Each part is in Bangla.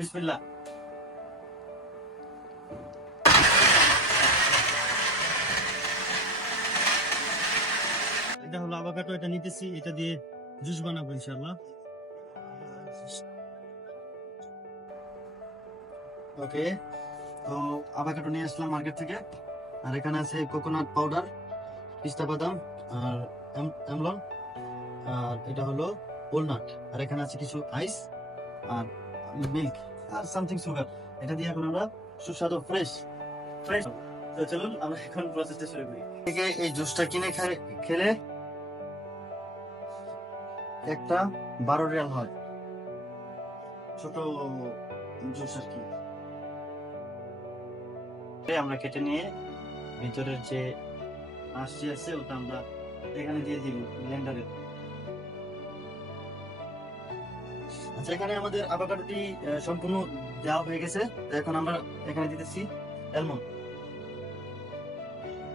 বিসমিল্লাহ। এটা হলো আভোকাডো, এটা নিতেছি, এটা দিয়ে জুস বানাবো ইনশাআল্লাহ। ওকে, তো আভোকাডো নিয়ে আসলাম মার্কেট থেকে। আর এখানে আছে কোকোনাট পাউডার, পিস্তা বাদাম, আর আমলন, আর এটা হলো ওয়ালনাট, আর এখানে আছে কিছু আইস আর মিল্ক আর সামথিং সুগার। এটা দিয়ে এখন আমরা সুস্বাদু ফ্রেশ ফ্রেশ। তো চলুন আমরা এখন প্রসেসটা শুরু করি। থেকে এই জুসটা কিনে খেলে একটা 12 রিয়াল হয়, ছোট জুস আর কি। আমরা কেটে নিয়ে ভিতরের যে আঁশটি আছে ওটা আমরা এখানে দিয়ে দিব ব্লেন্ডারে। আচ্ছা, এখানে আমাদের আভোকাডোটি সম্পূর্ণ দেওয়া হয়ে গেছে। তো এখন আমরা এখানে দিতেছি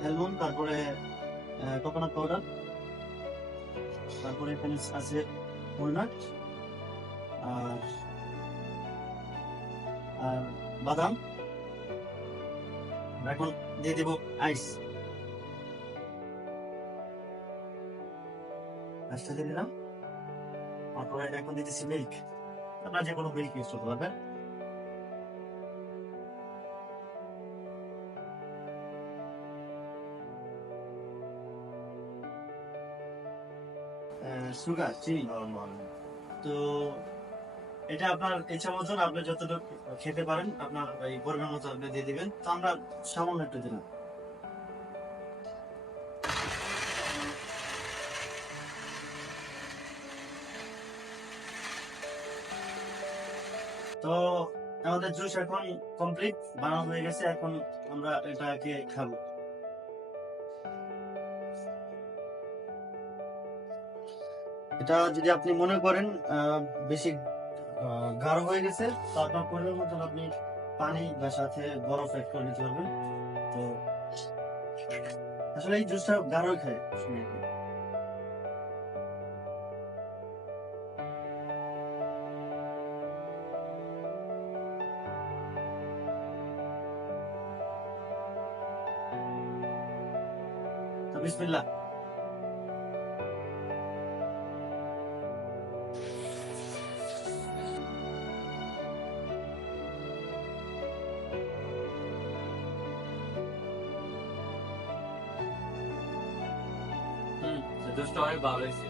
অ্যালমন্ড, তারপরে কোকোনাট পাউডার, তারপরে এখানে আছে ওয়ালনাট আর আর বাদাম। এখন দিয়ে দিব আইস, আইসটা দিয়ে দিলাম। তারপরে এখন দিতেছি মিল্ক, আপনারা যে কোনো মিল্ক ইউজ করতে পারবেন। সুগার, চিনি। তো এটা আপনার ইচ্ছা মতন, আপনি যতটুকু খেতে পারেন আপনার এই পরিমাণ মতো আপনি দিয়ে দিবেন। তো আমরা সামান্য একটু দিলাম। তো আমাদের জুস এখন কমপ্লিট, বানানো হয়ে গেছে। এখন আমরা এটাকে খাবো। এটা যদি আপনি মনে করেন বেশি গাঢ় হয়ে গেছে, তো আপনার পরিমাণ মতন আপনি পানি বা সাথে বরফ অ্যাড করে নিতে পারবেন। তো আসলে এই জুসটা গাঢ়ই খায়। তো বিসমিল্লাহ। যথেষ্ট অনেক ভালো হয়েছে।